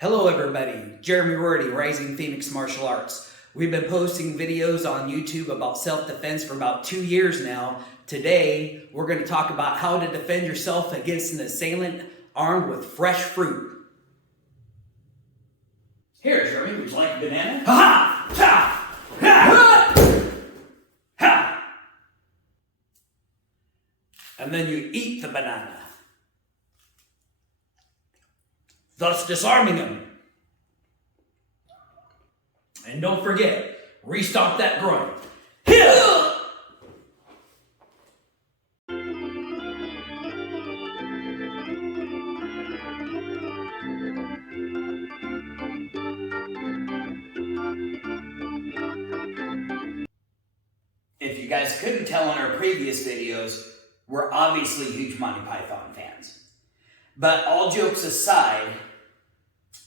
Hello everybody, Jeremy Rorty, Rising Phoenix Martial Arts. We've been posting videos on YouTube about self-defense for about 2 years now. Today, we're going to talk about how to defend yourself against an assailant armed with fresh fruit. Here, Jeremy, would you like a banana? Ha ha! Ha! Ha! And then you eat the banana, thus disarming him. And don't forget, restock that groin. If you guys couldn't tell in our previous videos, we're obviously huge Monty Python fans. But all jokes aside,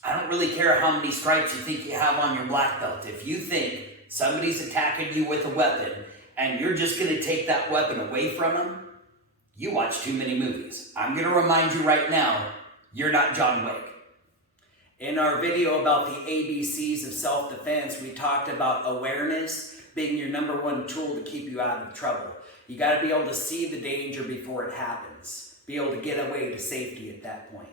I don't really care how many stripes you think you have on your black belt. If you think somebody's attacking you with a weapon and you're just going to take that weapon away from them, you watch too many movies. I'm going to remind you right now, you're not John Wick. In our video about the ABCs of self-defense, we talked about awareness being your #1 tool to keep you out of trouble. You got to be able to see the danger before it happens. Be able to get away to safety at that point.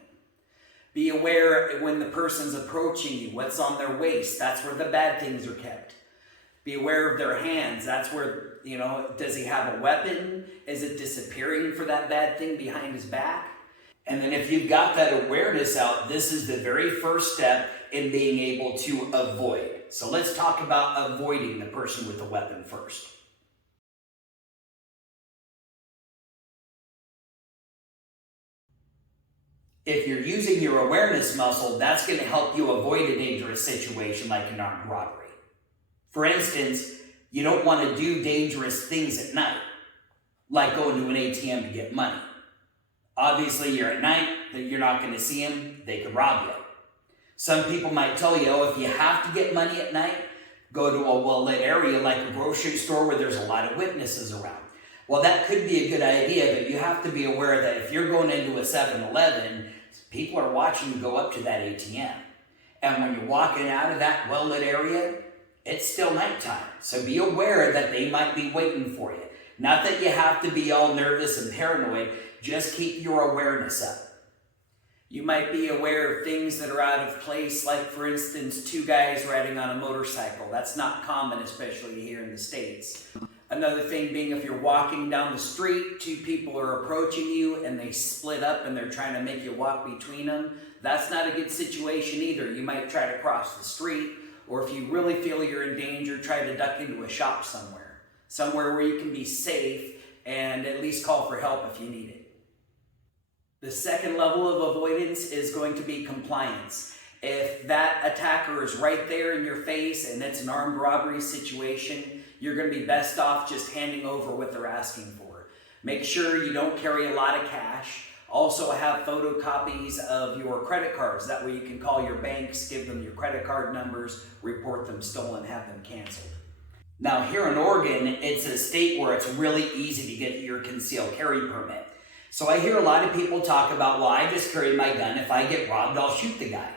Be aware when the person's approaching you, what's on their waist. That's where the bad things are kept. Be aware of their hands. That's where, does he have a weapon? Is it disappearing for that bad thing behind his back? And then if you've got that awareness out, this is the very first step in being able to avoid. So let's talk about avoiding the person with the weapon first. If you're using your awareness muscle, that's going to help you avoid a dangerous situation like an armed robbery. For instance, you don't want to do dangerous things at night, like going to an ATM to get money. Obviously, you're at night, you're not going to see them, they could rob you. Some people might tell you, if you have to get money at night, go to a well-lit area like a grocery store where there's a lot of witnesses around. Well, that could be a good idea, but you have to be aware that if you're going into a 7-Eleven, people are watching you go up to that ATM. And when you're walking out of that well-lit area, it's still nighttime. So be aware that they might be waiting for you. Not that you have to be all nervous and paranoid, just keep your awareness up. You might be aware of things that are out of place, like for instance, 2 guys riding on a motorcycle. That's not common, especially here in the States. Another thing being, if you're walking down the street, 2 people are approaching you and they split up and they're trying to make you walk between them. That's not a good situation either. You might try to cross the street, or if you really feel you're in danger, try to duck into a shop somewhere where you can be safe and at least call for help if you need it. The second level of avoidance is going to be compliance. If that attacker is right there in your face and it's an armed robbery situation, you're going to be best off just handing over what they're asking for. Make sure you don't carry a lot of cash. Also have photocopies of your credit cards. That way you can call your banks, give them your credit card numbers, report them stolen, have them canceled. Now here in Oregon, it's a state where it's really easy to get your concealed carry permit. So I hear a lot of people talk about, well, I just carry my gun. If I get robbed, I'll shoot the guy.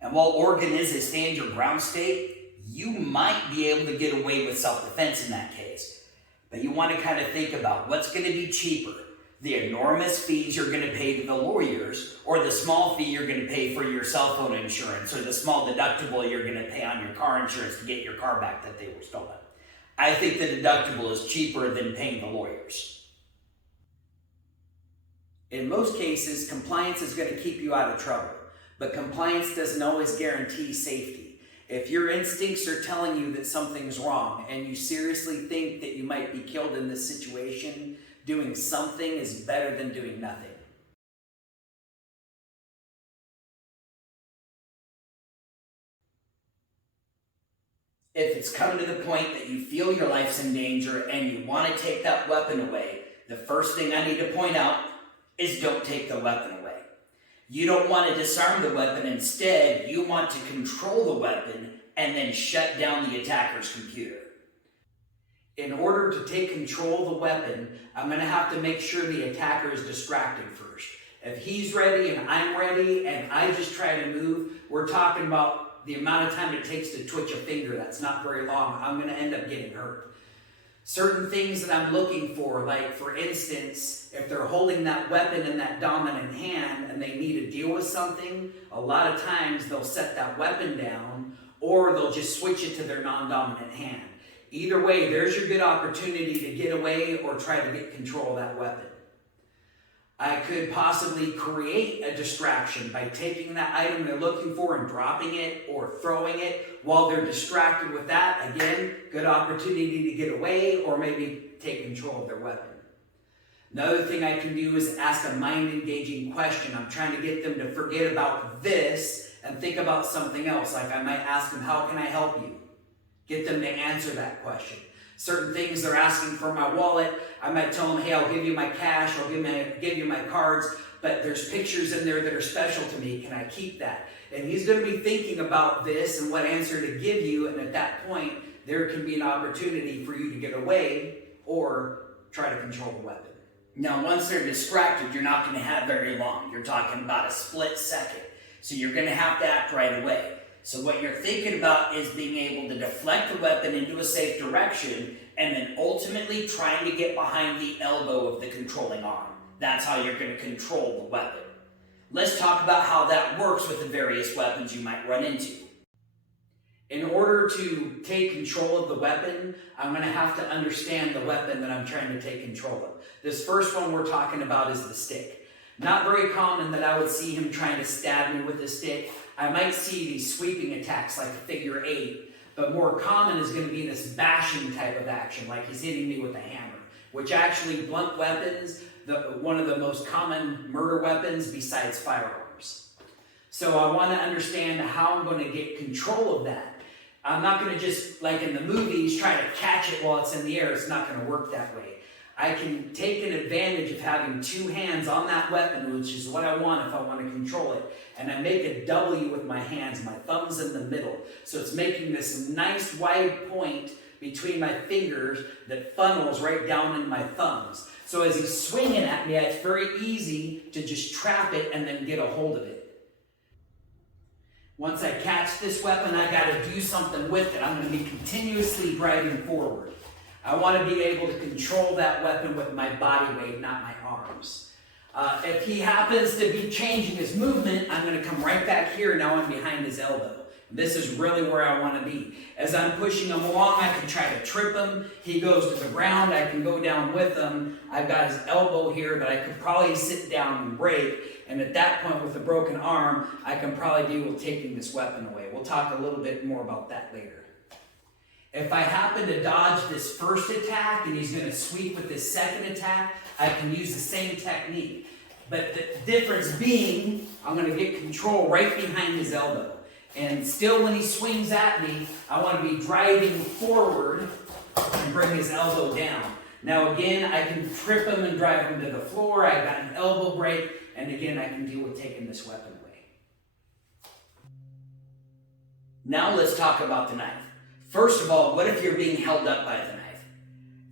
And while Oregon is a stand your ground state, you might be able to get away with self-defense in that case. But you want to kind of think about what's going to be cheaper. The enormous fees you're going to pay to the lawyers, or the small fee you're going to pay for your cell phone insurance, or the small deductible you're going to pay on your car insurance to get your car back that they were stolen. I think the deductible is cheaper than paying the lawyers. In most cases, compliance is going to keep you out of trouble, but compliance doesn't always guarantee safety. If your instincts are telling you that something's wrong and you seriously think that you might be killed in this situation, doing something is better than doing nothing. If it's come to the point that you feel your life's in danger and you want to take that weapon away, the first thing I need to point out is don't take the weapon away. You don't want to disarm the weapon. Instead, you want to control the weapon and then shut down the attacker's computer. In order to take control of the weapon, I'm going to have to make sure the attacker is distracted first. If he's ready and I'm ready and I just try to move, we're talking about the amount of time it takes to twitch a finger. That's not very long. I'm going to end up getting hurt. Certain things that I'm looking for, like for instance, if they're holding that weapon in that dominant hand and they need to deal with something, a lot of times they'll set that weapon down or they'll just switch it to their non-dominant hand. Either way, there's your good opportunity to get away or try to get control of that weapon. I could possibly create a distraction by taking that item they're looking for and dropping it or throwing it while they're distracted with that. Again, good opportunity to get away or maybe take control of their weapon. Another thing I can do is ask a mind-engaging question. I'm trying to get them to forget about this and think about something else. Like I might ask them, how can I help you? Get them to answer that question. Certain things they're asking for my wallet, I might tell them, hey, I'll give you my cash, I'll give you my cards, but there's pictures in there that are special to me. Can I keep that? And he's going to be thinking about this and what answer to give you, and at that point, there can be an opportunity for you to get away or try to control the weapon. Now, once they're distracted, you're not going to have very long. You're talking about a split second. So you're going to have to act right away. So what you're thinking about is being able to deflect the weapon into a safe direction and then ultimately trying to get behind the elbow of the controlling arm. That's how you're going to control the weapon. Let's talk about how that works with the various weapons you might run into. In order to take control of the weapon, I'm going to have to understand the weapon that I'm trying to take control of. This first one we're talking about is the stick. Not very common that I would see him trying to stab me with a stick. I might see these sweeping attacks like a figure eight, but more common is going to be this bashing type of action, like he's hitting me with a hammer, which actually blunt weapons, one of the most common murder weapons besides firearms. So I want to understand how I'm going to get control of that. I'm not going to just, like in the movies, try to catch it while it's in the air. It's not going to work that way. I can take an advantage of having two hands on that weapon, which is what I want if I want to control it. And I make a W with my hands, my thumbs in the middle. So it's making this nice wide point between my fingers that funnels right down in my thumbs. So as he's swinging at me, it's very easy to just trap it and then get a hold of it. Once I catch this weapon, I got to do something with it. I'm going to be continuously driving forward. I want to be able to control that weapon with my body weight, not my arms. If he happens to be changing his movement, I'm going to come right back here. Now I'm behind his elbow. This is really where I want to be. As I'm pushing him along, I can try to trip him. He goes to the ground. I can go down with him. I've got his elbow here that I could probably sit down and break. And at that point, with a broken arm, I can probably deal with taking this weapon away. We'll talk a little bit more about that later. If I happen to dodge this first attack and he's going to sweep with this second attack, I can use the same technique. But the difference being, I'm going to get control right behind his elbow. And still when he swings at me, I want to be driving forward and bring his elbow down. Now again, I can trip him and drive him to the floor. I've got an elbow break. And again, I can deal with taking this weapon away. Now let's talk about the knife. First of all, what if you're being held up by the knife?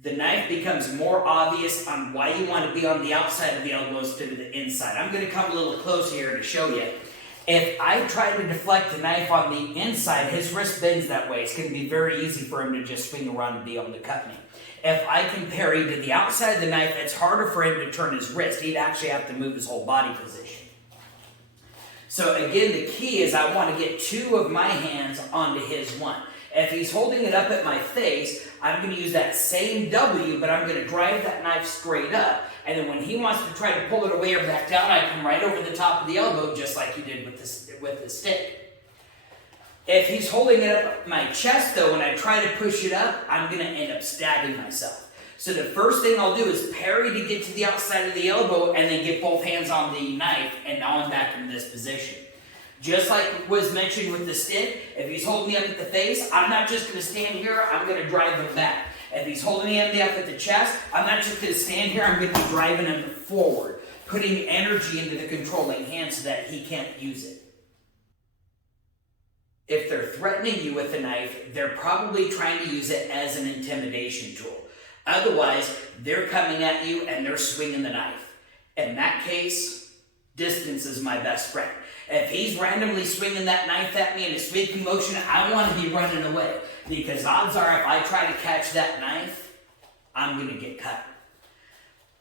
The knife becomes more obvious on why you want to be on the outside of the elbow instead of the inside. I'm going to come a little close here to show you. If I try to deflect the knife on the inside, his wrist bends that way. It's going to be very easy for him to just swing around and be able to cut me. If I can parry to the outside of the knife, it's harder for him to turn his wrist. He'd actually have to move his whole body position. So again, the key is I want to get two of my hands onto his one. If he's holding it up at my face, I'm going to use that same W, but I'm going to drive that knife straight up. And then when he wants to try to pull it away or back down, I come right over the top of the elbow, just like you did with the stick. If he's holding it up at my chest, though, and I try to push it up, I'm going to end up stabbing myself. So the first thing I'll do is parry to get to the outside of the elbow and then get both hands on the knife, and now I'm back in this position. Just like was mentioned with the stick, if he's holding me up at the face, I'm not just going to stand here, I'm going to drive him back. If he's holding me up at the chest, I'm not just going to stand here, I'm going to be driving him forward, putting energy into the controlling hand so that he can't use it. If they're threatening you with a knife, they're probably trying to use it as an intimidation tool. Otherwise, they're coming at you and they're swinging the knife. In that case, Distance is my best friend. If he's randomly swinging that knife at me in a sweeping motion, I want to be running away. Because odds are if I try to catch that knife, I'm going to get cut.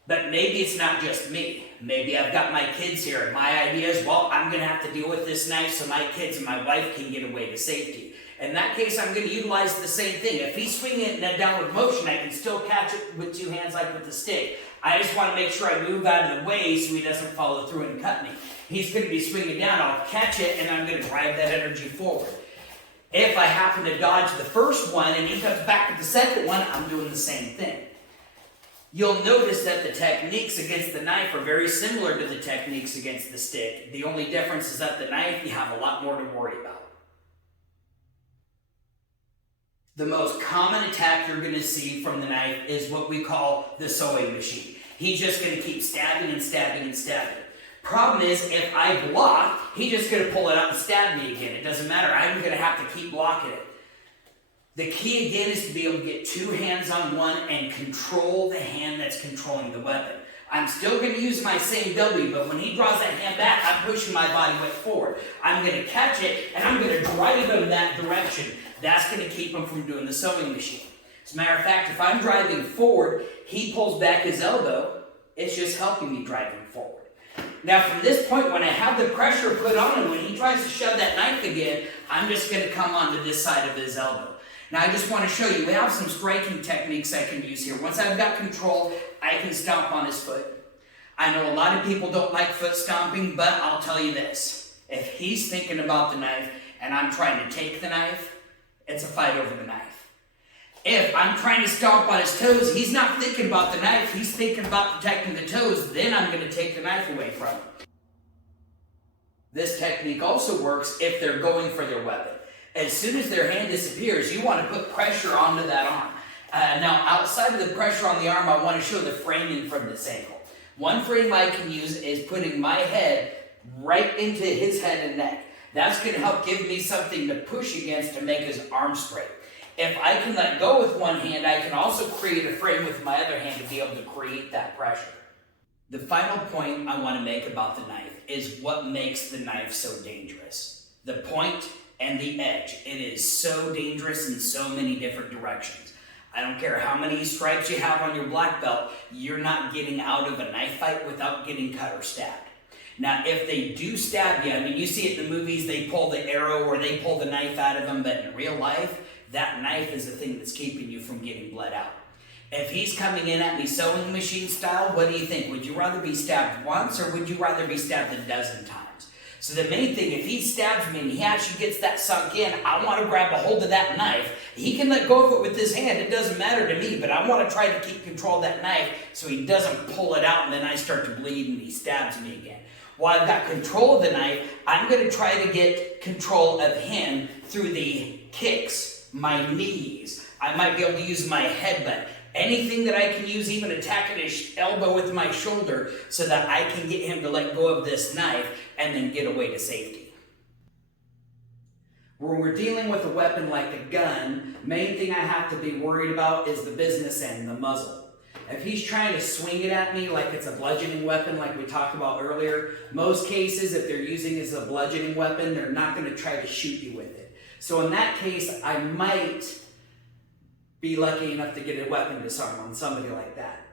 But maybe it's not just me. Maybe I've got my kids here, and my idea is, well, I'm going to have to deal with this knife so my kids and my wife can get away to safety. In that case, I'm going to utilize the same thing. If he's swinging it in a downward motion, I can still catch it with two hands like with the stick. I just want to make sure I move out of the way so he doesn't follow through and cut me. He's going to be swinging down, I'll catch it, and I'm going to drive that energy forward. If I happen to dodge the first one and he comes back with the second one, I'm doing the same thing. You'll notice that the techniques against the knife are very similar to the techniques against the stick. The only difference is that the knife, you have a lot more to worry about. The most common attack you're going to see from the knife is what we call the sewing machine. He's just going to keep stabbing and stabbing and stabbing. Problem is, if I block, he's just going to pull it out and stab me again. It doesn't matter. I'm going to have to keep blocking it. The key again is to be able to get two hands on one and control the hand that's controlling the weapon. I'm still going to use my same W, but when he draws that hand back, I'm pushing my body weight forward. I'm going to catch it, and I'm going to drive him that direction. That's going to keep him from doing the sewing machine. As a matter of fact, if I'm driving forward, he pulls back his elbow. It's just helping me drive him forward. Now, from this point, when I have the pressure put on him, when he tries to shove that knife again, I'm just going to come onto this side of his elbow. Now, I just want to show you, we have some striking techniques I can use here. Once I've got control, I can stomp on his foot. I know a lot of people don't like foot stomping, but I'll tell you this. If he's thinking about the knife and I'm trying to take the knife, it's a fight over the knife. If I'm trying to stomp on his toes, he's not thinking about the knife, he's thinking about protecting the toes, then I'm going to take the knife away from him. This technique also works if they're going for their weapon. As soon as their hand disappears, you want to put pressure onto that arm. Now, outside of the pressure on the arm, I want to show the framing from this angle. One frame I can use is putting my head right into his head and neck. That's going to help give me something to push against to make his arm straight. If I can let go with one hand, I can also create a frame with my other hand to be able to create that pressure. The final point I want to make about the knife is what makes the knife so dangerous. The point and the edge. It is so dangerous in so many different directions. I don't care how many stripes you have on your black belt, you're not getting out of a knife fight without getting cut or stabbed. Now, if they do stab you, I mean, you see it in the movies, they pull the arrow or they pull the knife out of them, but in real life, that knife is the thing that's keeping you from getting bled out. If he's coming in at me sewing machine style, what do you think? Would you rather be stabbed once or would you rather be stabbed a dozen times? So the main thing, if he stabs me and he actually gets that sunk in, I want to grab a hold of that knife. He can let go of it with his hand. It doesn't matter to me, but I want to try to keep control of that knife so he doesn't pull it out and then I start to bleed and he stabs me again. While I've got control of the knife, I'm going to try to get control of him through the kicks, my knees. I might be able to use my headbutt. Anything that I can use, even attacking his elbow with my shoulder so that I can get him to let go of this knife and then get away to safety. When we're dealing with a weapon like a gun, main thing I have to be worried about is the business end, the muzzle. If he's trying to swing it at me like it's a bludgeoning weapon like we talked about earlier, most cases if they're using it as a bludgeoning weapon, they're not going to try to shoot you with it. So in that case, I might be lucky enough to get a weapon disarm on somebody like that.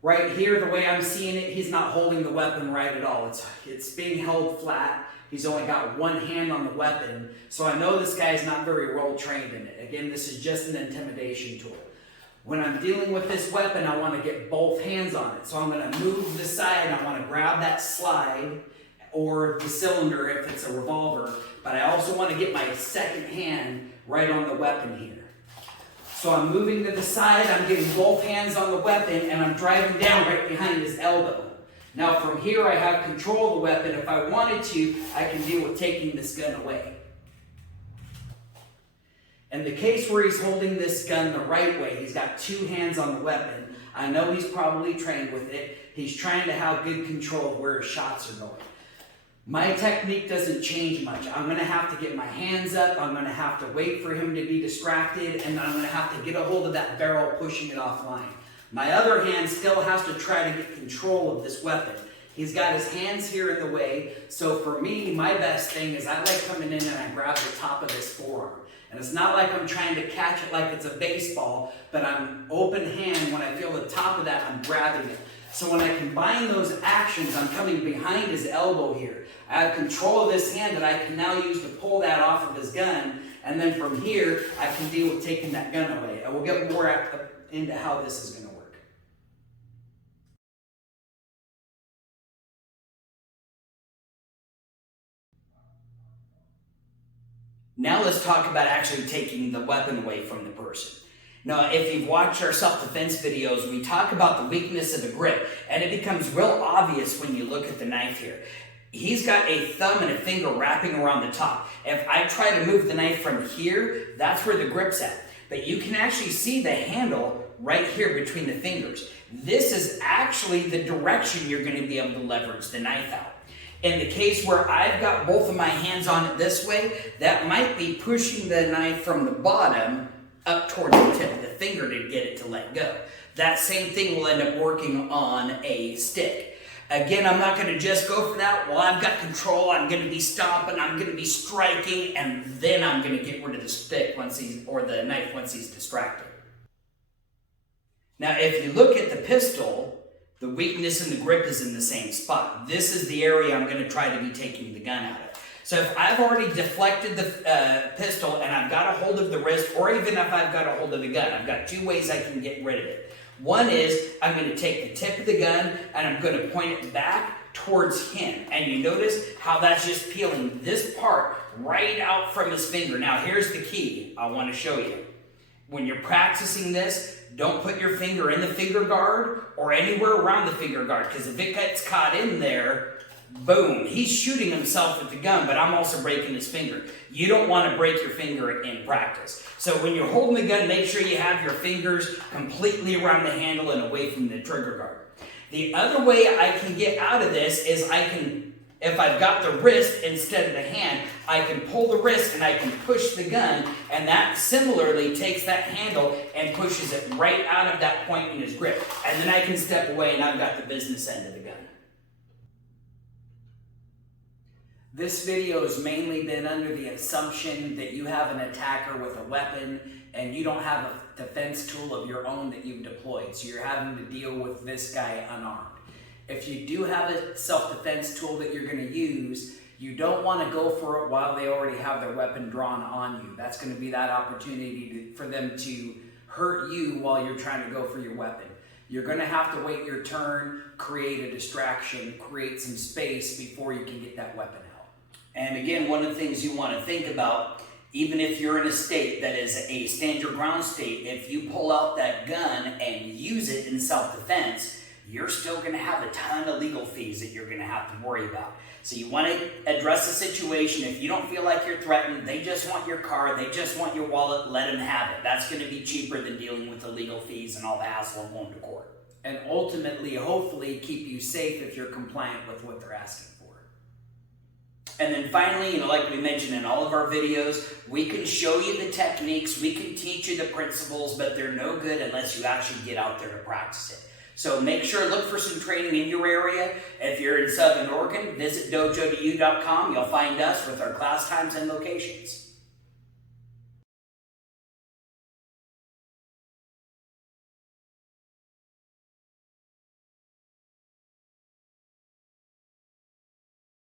Right here, the way I'm seeing it, he's not holding the weapon right at all. It's being held flat. He's only got one hand on the weapon, so I know this guy's not very well trained in it. Again, this is just an intimidation tool. When I'm dealing with this weapon, I want to get both hands on it. So I'm going to move to the side, I want to grab that slide or the cylinder if it's a revolver, but I also want to get my second hand right on the weapon here. So I'm moving to the side, I'm getting both hands on the weapon, and I'm driving down right behind his elbow. Now from here I have control of the weapon. If I wanted to, I can deal with taking this gun away. In the case where he's holding this gun the right way, he's got two hands on the weapon. I know he's probably trained with it. He's trying to have good control of where his shots are going. My technique doesn't change much. I'm going to have to get my hands up, I'm going to have to wait for him to be distracted, and I'm going to have to get a hold of that barrel pushing it offline. My other hand still has to try to get control of this weapon. He's got his hands here in the way. So for me, my best thing is I like coming in and I grab the top of his forearm. And it's not like I'm trying to catch it like it's a baseball, but I'm open hand. When I feel the top of that, I'm grabbing it. So when I combine those actions, I'm coming behind his elbow here. I have control of this hand that I can now use to pull that off of his gun. And then from here, I can deal with taking that gun away. I will get more into how this is going to work. Now let's talk about actually taking the weapon away from the person. Now, if you've watched our self-defense videos, we talk about the weakness of the grip, and it becomes real obvious when you look at the knife here. He's got a thumb and a finger wrapping around the top. If I try to move the knife from here, that's where the grip's at. But you can actually see the handle right here between the fingers. This is actually the direction you're going to be able to leverage the knife out. In the case where I've got both of my hands on it this way, that might be pushing the knife from the bottom up towards the tip of the finger to get it to let go. That same thing will end up working on a stick. Again, I'm not going to just go for that. Well, I've got control. I'm going to be stomping. I'm going to be striking, and then I'm going to get rid of the stick or the knife once he's distracted. Now, if you look at the pistol, the weakness in the grip is in the same spot. This is the area I'm going to try to be taking the gun out of. So if I've already deflected the pistol and I've got a hold of the wrist, or even if I've got a hold of the gun, I've got two ways I can get rid of it. One is I'm going to take the tip of the gun and I'm going to point it back towards him. And you notice how that's just peeling this part right out from his finger. Now here's the key I want to show you. When you're practicing this, don't put your finger in the finger guard or anywhere around the finger guard, because if it gets caught in there, boom, he's shooting himself with the gun, but I'm also breaking his finger. You don't want to break your finger in practice. So when you're holding the gun, make sure you have your fingers completely around the handle and away from the trigger guard. The other way I can get out of this is if I've got the wrist instead of the hand, I can pull the wrist and I can push the gun, and that similarly takes that handle and pushes it right out of that point in his grip. And then I can step away and I've got the business end of the gun. This video has mainly been under the assumption that you have an attacker with a weapon and you don't have a defense tool of your own that you've deployed. So you're having to deal with this guy unarmed. If you do have a self-defense tool that you're going to use, you don't want to go for it while they already have their weapon drawn on you. That's going to be that opportunity for them to hurt you while you're trying to go for your weapon. You're going to have to wait your turn, create a distraction, create some space before you can get that weapon out. And again, one of the things you want to think about, even if you're in a state that is a stand your ground state, if you pull out that gun and use it in self-defense, you're still going to have a ton of legal fees that you're going to have to worry about. So you want to address the situation. If you don't feel like you're threatened, they just want your car, they just want your wallet, let them have it. That's going to be cheaper than dealing with the legal fees and all the hassle of going to court. And ultimately, hopefully, keep you safe if you're compliant with what they're asking for. And then finally, like we mentioned in all of our videos, we can show you the techniques, we can teach you the principles, but they're no good unless you actually get out there to practice it. So make sure, look for some training in your area. If you're in Southern Oregon, visit dojo2u.com. You'll find us with our class times and locations.